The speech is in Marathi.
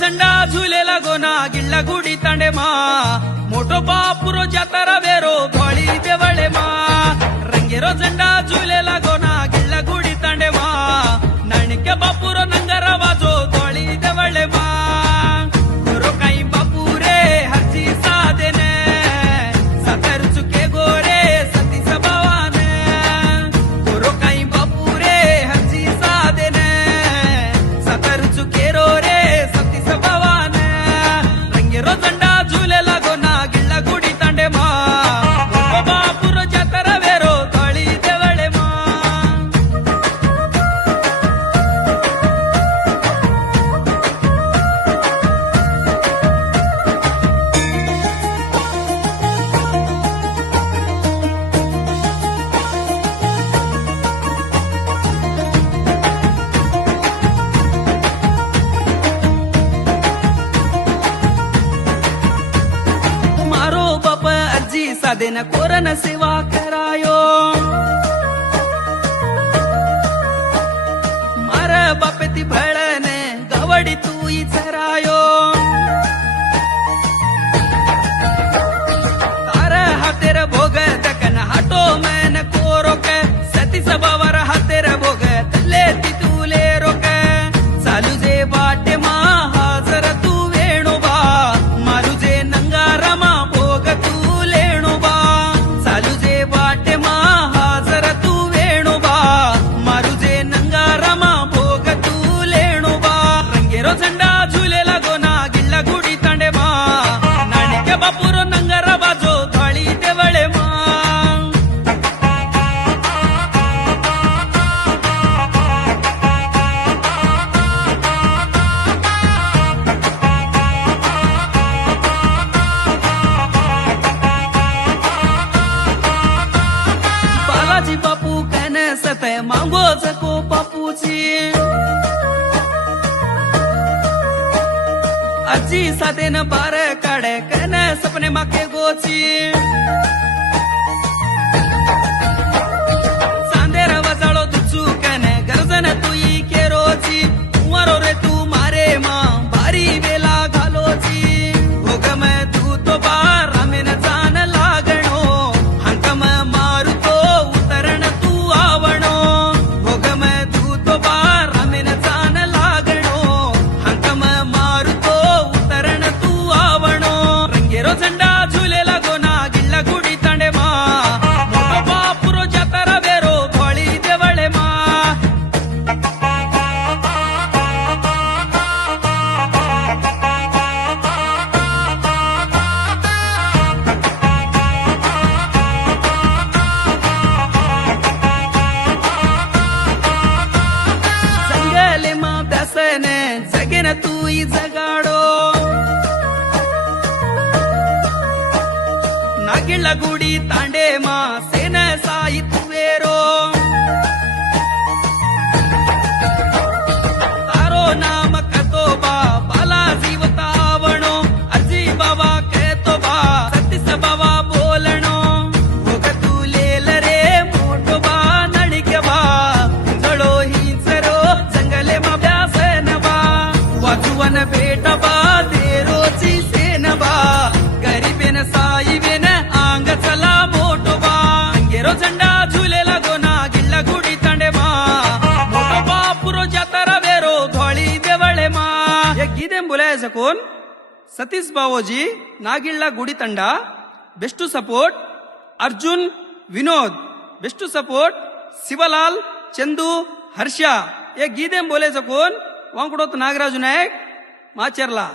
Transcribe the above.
झंडा झुलेला गोना गिल्ला गुडी तांडे मा मोठो बापुरो जातारा बेरो धोळी देवळे मा रंगेरो झंडा झुलेला गोना गिल्ला गुडी तांडे मा नाणिके बापुरो नंगर वाजो धोळी देवळे मा गोरो काही बापू रे हरची साधेने साखर चुके गोरे सती सभावाने गोरो काही बापू रे हरची साधेने साखर चुके रो रे सती सभावाने रंगेरो झंडा झुलेला गोना गिल्ला गुडी तांडे मा बापुरो जातारा वेरो धोळी देवळे मा मारो बाप अज्जी साधेन कोरन सेवा करायो मार बापे ती भळने गवडी तू इचरायो तार हातेर भोग तकन हाटो मैन कोरो के सती सभावर हातेर भोग तले ती तुले रोक चालू जे बाटे मा हाजर तू वेणुबा मारू जे नंगारमा भोग तू लेणुबा चालू जे बाटे मा हाजर तू वेणुबा मारू जे नंगारमा भोग तू लेणुबा रंगेरो झंडा झुलेला गोना गिल्ला गुडी तांडे मा नाणिके बापुरो नंगर बाजो धोळी देवळे मा बालाजी बापू कन सते मांगो जको बापूची अजी साधेन बार काढे कन सपने माके गोची सांदेर वजाळो दुचू कन गरजन तुई केरोची उमरो रे तू मारे मा बारी वेला घालोची भोगम तू तो बार रामेन जान लागणो हंकम मारुतो उतरण तू आवणो भोगम तू तो बार रामेन जान लागणो हंकम मारुतो उतरण तू आवणो रंगेरो झंडा झुलेला गोना गिल्ला गुडी तांडे मा मोठो बापुरो जातारा वेरो धोळी देवळे मा जंगले मा दसने जगेन तू जगाडो नागिल्ला गुडी तांडे मा सेन साई तुवेरो तारो नाम कतो बा बाला जीवतावणो अजी बाबा कहतो बा सतीस बाबा बोलणो भोग तू लेल रे मोठो बा नडिके बा जळो हिंचरो जंगले मा ब्यासन बा वाजुवन भेट बा देरोची सेन बा गरीबेन साई बेन आंग चला मोठो बा अंगेरो झंडा झुलेला गोना गिल्ला गुडी तांडे मा मोठो बापुरो जातारा वेरो धोळी देवळे मा हे गीतें बोलायचं कोण सतीश बावोजी नागिल्ला गुडी ತಂಡ best support Arjun Vinod best support Shivalal Chandu Harsha हे गीतें बोलायचं कोण वांकडोत नागराजू नायक माचेरला